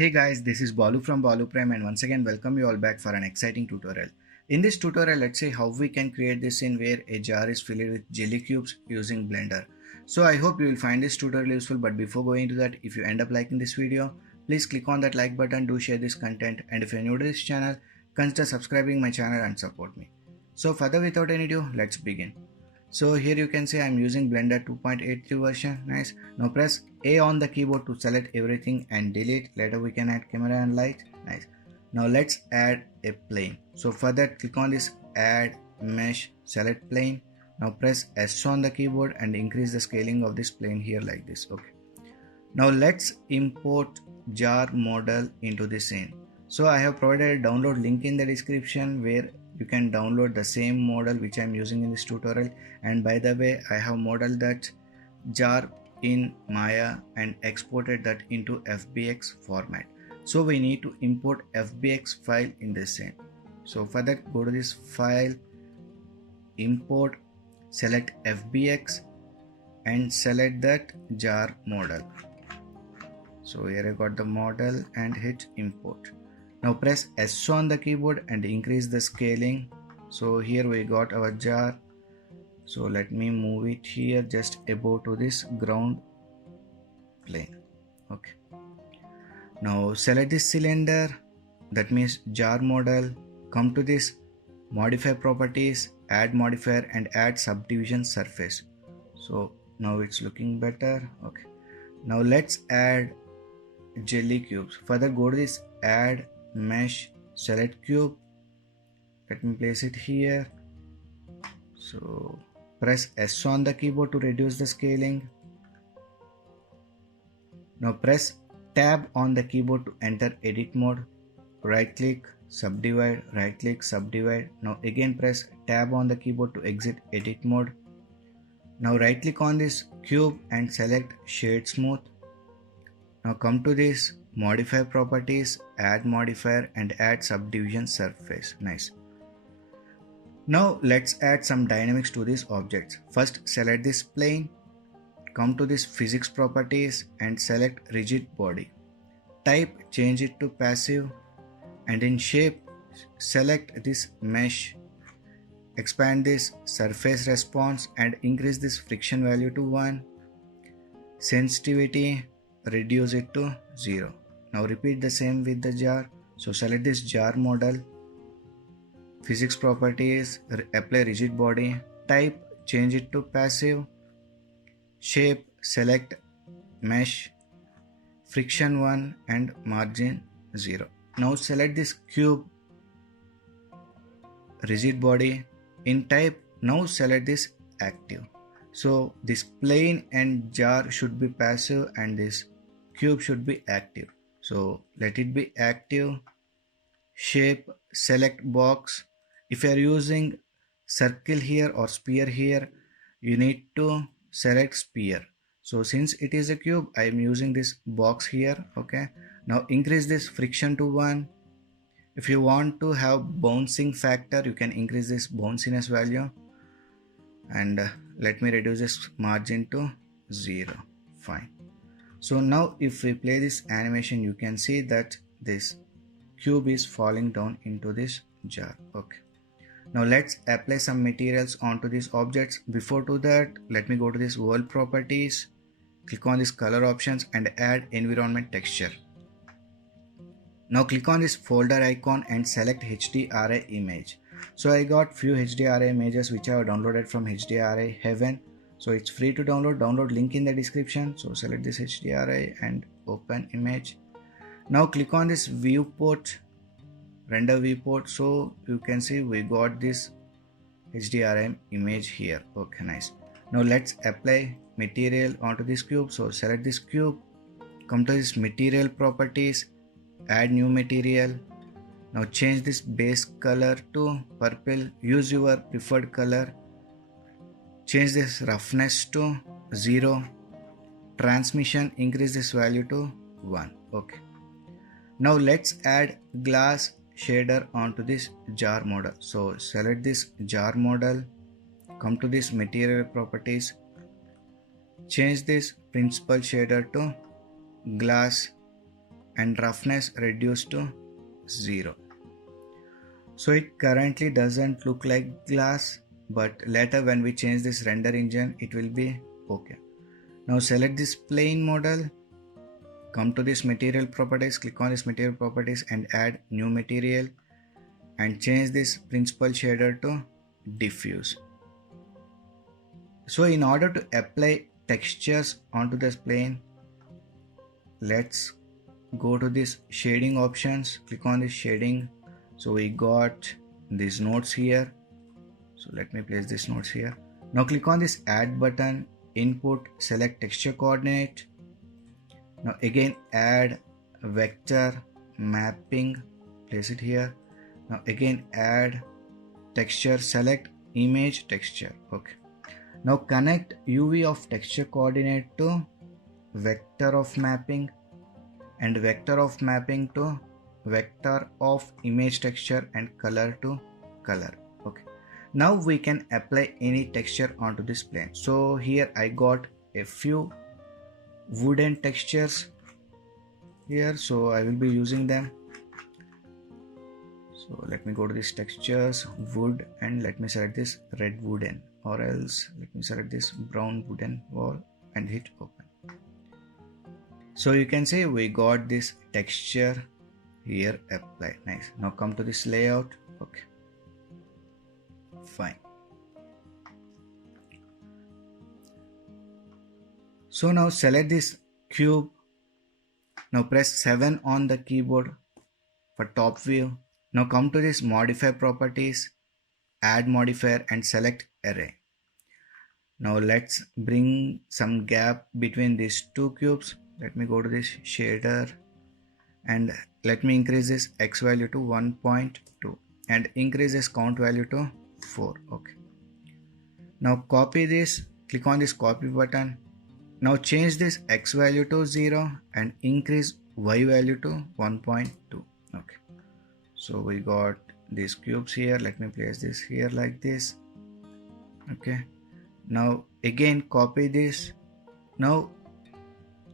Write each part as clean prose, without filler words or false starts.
Hey guys, this is Balu from Balu Prime and once again welcome you all back for an exciting tutorial. In this tutorial, let's see how we can create this scene where a jar is filled with jelly cubes using Blender. So I hope you will find this tutorial useful, but before going into that, if you end up liking this video, please click on that like button, do share this content, and if you're new to this channel, consider subscribing my channel and support me. So further without any ado, let's begin. So here you can see I'm using Blender 2.83 version. Nice. Now press A on the keyboard to select everything and delete. Later we can add camera and light. Nice. Now let's add a plane. So for that, click on this add mesh, select plane. Now press S on the keyboard and increase the scaling of this plane here like this. Okay. Now let's import jar model into the scene. So I have provided a download link in the description where you can download the same model which I am using in this tutorial. And by the way, I have modeled that jar in Maya and exported that into FBX format. So we need to import FBX file in the scene. So for that, go to this file, import, select FBX and select that jar model. So here I got the model and hit import. Now press S on the keyboard and increase the scaling. So here we got our jar. So let me move it here just above to this ground plane. Okay. Now select this cylinder, that means jar model. Come to this modify properties, add modifier and add subdivision surface. So now it's looking better. Okay. Now let's add jelly cubes. Further go to this add mesh, select cube. Let me place it here. So press S on the keyboard to reduce the scaling. Now press tab on the keyboard to enter edit mode. Right click, subdivide, right click, subdivide. Now again press tab on the keyboard to exit edit mode. Now right click on this cube and select shade smooth. Now come to this modify properties, add modifier and add subdivision surface. Nice. Now let's add some dynamics to these objects. First select this plane, come to this physics properties and select rigid body. Type change it to passive and in shape select this mesh. Expand this surface response and increase this friction value to 1. Sensitivity reduce it to 0. Now repeat the same with the jar. So select this jar model, physics properties, apply rigid body, type change it to passive, shape select mesh, friction 1 and margin 0. Now select this cube, rigid body, in type now select this active. So this plane and jar should be passive and this cube should be active. So let it be active. Shape select box. If you are using circle here or sphere here, you need to select sphere. So since it is a cube, I am using this box here. Okay. Now increase this friction to 1. If you want to have bouncing factor, you can increase this bounciness value. And let me reduce this margin to 0. Fine. So now if we play this animation, you can see that this cube is falling down into this jar. Okay. Now let's apply some materials onto these objects. Before to that, let me go to this world properties, click on this color options and add environment texture. Now click on this folder icon and select HDRI image. So I got few HDRI images which I have downloaded from HDRI Heaven. So it's free to download link in the description. So select this HDRI and open image. Now click on this viewport, render viewport. So you can see we got this HDRI image here. Okay, nice. Now let's apply material onto this cube. So select this cube, come to this material properties, add new material. Now change this base color to purple, use your preferred color. Change this roughness to 0. Transmission, increase this value to 1. Okay. Now let's add glass shader onto this jar model. So select this jar model, come to this material properties, change this principal shader to glass and roughness reduced to 0. So it currently doesn't look like glass, but later when we change this render engine, it will be okay. Now select this plane model, come to this material properties, click on this material properties and add new material and change this principal shader to diffuse. So in order to apply textures onto this plane, let's go to this shading options, click on this shading. So we got these nodes here. So let me place these nodes here. Now click on this add button, input, select texture coordinate. Now again add vector mapping, place it here. Now again add texture, select image texture. Okay. Now connect UV of texture coordinate to vector of mapping and vector of mapping to vector of image texture and color to color. Okay. Now we can apply any texture onto this plane. So here I got a few wooden textures here, so I will be using them. So let me go to these textures, wood, and let me select this red wooden, or else let me select this brown wooden wall and hit open. So you can see we got this texture here applied. Nice. Now come to this layout. Okay, fine. So now select this cube. Now press 7 on the keyboard for top view. Now come to this modify properties, add modifier and select array. Now let's bring some gap between these two cubes. Let me go to this shader and let me increase this x value to 1.2 and increase this count value to 4. Okay. Now copy this, click on this copy button. Now change this x value to 0 and increase y value to 1.2. Okay. So we got these cubes here. Let me place this here like this. Okay. Now again copy this. Now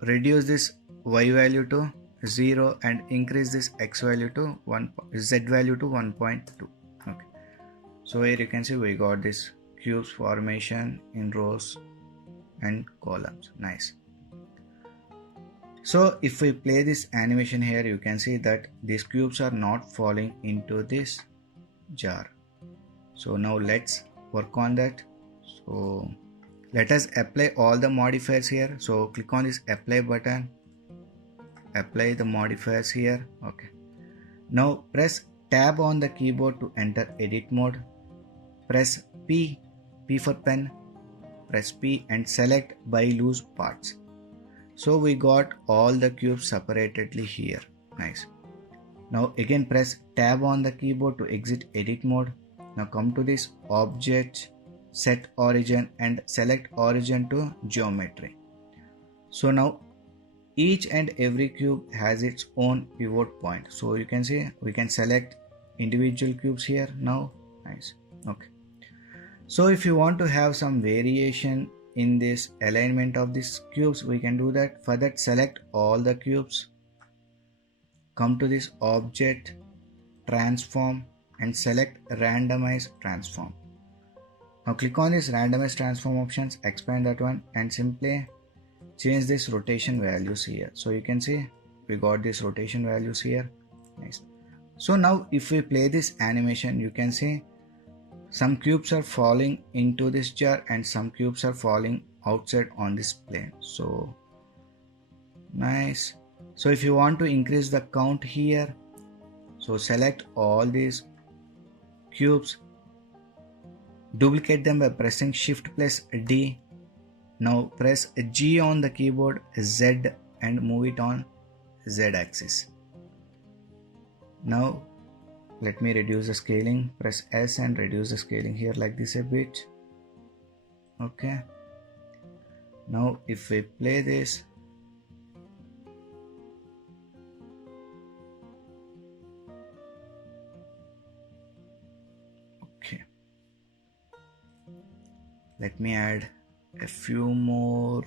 reduce this y value to 0 and increase this x value to z value to 1.2. Okay. So here you can see we got this cubes formation in rows and columns. Nice. So if we play this animation here, you can see that these cubes are not falling into this jar. So now let's work on that. So let us apply all the modifiers here. So click on this apply button, apply the modifiers here. Okay. Now press tab on the keyboard to enter edit mode. Press P for pen. Press P and select by loose parts. So we got all the cubes separatedly here. Nice. Now again press tab on the keyboard to exit edit mode. Now come to this object, set origin and select origin to geometry. So now each and every cube has its own pivot point. So you can see we can select individual cubes here now. Nice. Okay. So if you want to have some variation in this alignment of these cubes, we can do that. For that, select all the cubes, come to this object, transform and select randomize transform. Now click on this randomize transform options, expand that one and simply change this rotation values here. So you can see we got this rotation values here. Nice. So now if we play this animation, you can see some cubes are falling into this jar and some cubes are falling outside on this plane. So nice. So if you want to increase the count here, so select all these cubes, duplicate them by pressing Shift plus D. Now press G on the keyboard, Z and move it on Z axis. Now let me reduce the scaling, press S and reduce the scaling here like this a bit. Okay. Now if we play this, okay. Let me add a few more.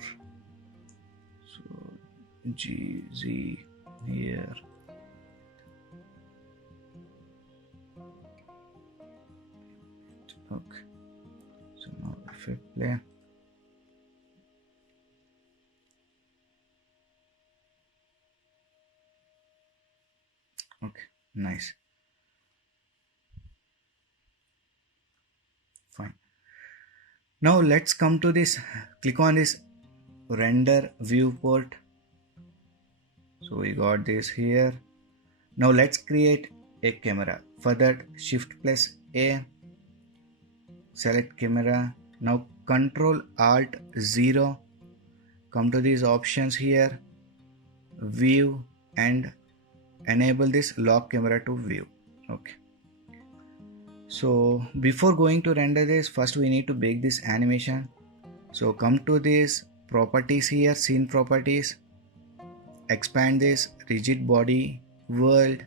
So G, Z, here. Okay, so now if I play, okay, nice, fine. Now let's come to this, click on this render viewport. So we got this here. Now let's create a camera. For that, shift plus A, select camera. Now control alt 0, come to these options here, view, and enable this lock camera to view. Okay, so before going to render this, first we need to bake this animation. So come to this properties here, scene properties, expand this rigid body world,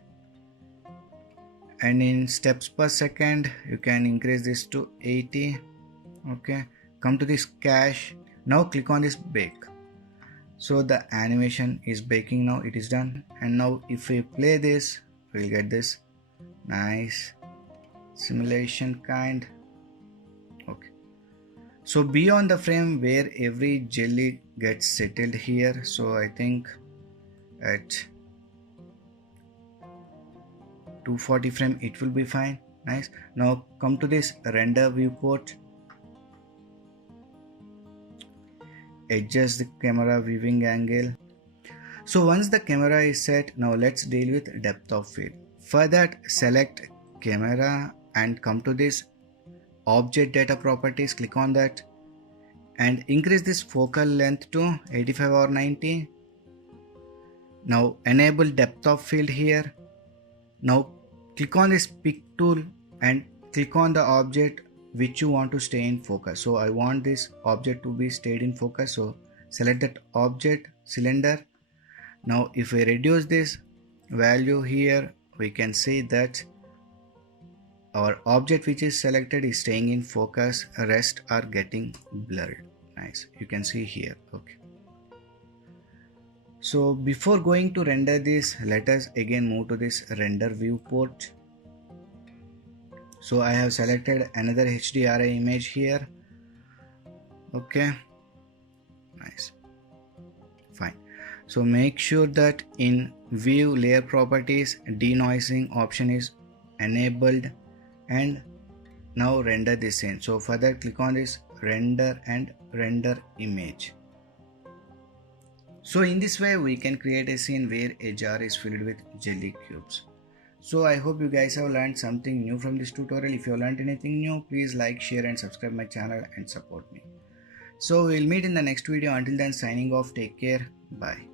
and in steps per second you can increase this to 80. Okay, come to this cache. Now click on this bake. So the animation is baking now, it is done. And now if we play this, we'll get this nice simulation kind. Okay, so be on the frame where every jelly gets settled here. So I think at 240 frame it will be fine. Nice. Now come to this render viewport, adjust the camera viewing angle. So once the camera is set, now let's deal with depth of field. For that, select camera and come to this object data properties, click on that and increase this focal length to 85 or 90. Now enable depth of field here. Now click on this pick tool and click on the object which you want to stay in focus. So I want this object to be stayed in focus, so select that object cylinder. Now if we reduce this value here, we can see that our object which is selected is staying in focus, rest are getting blurred. Nice, you can see here. Okay, so before going to render this, let us again move to this render viewport. So I have selected another HDRI image here. Okay, nice, fine. So make sure that in view layer properties, denoising option is enabled, and now render this in. So for that, click on this render and render image. So in this way we can create a scene where a jar is filled with jelly cubes. So I hope you guys have learned something new from this tutorial. If you have learned anything new, please like, share and subscribe my channel and support me. So we'll meet in the next video. Until then, signing off. Take care. Bye.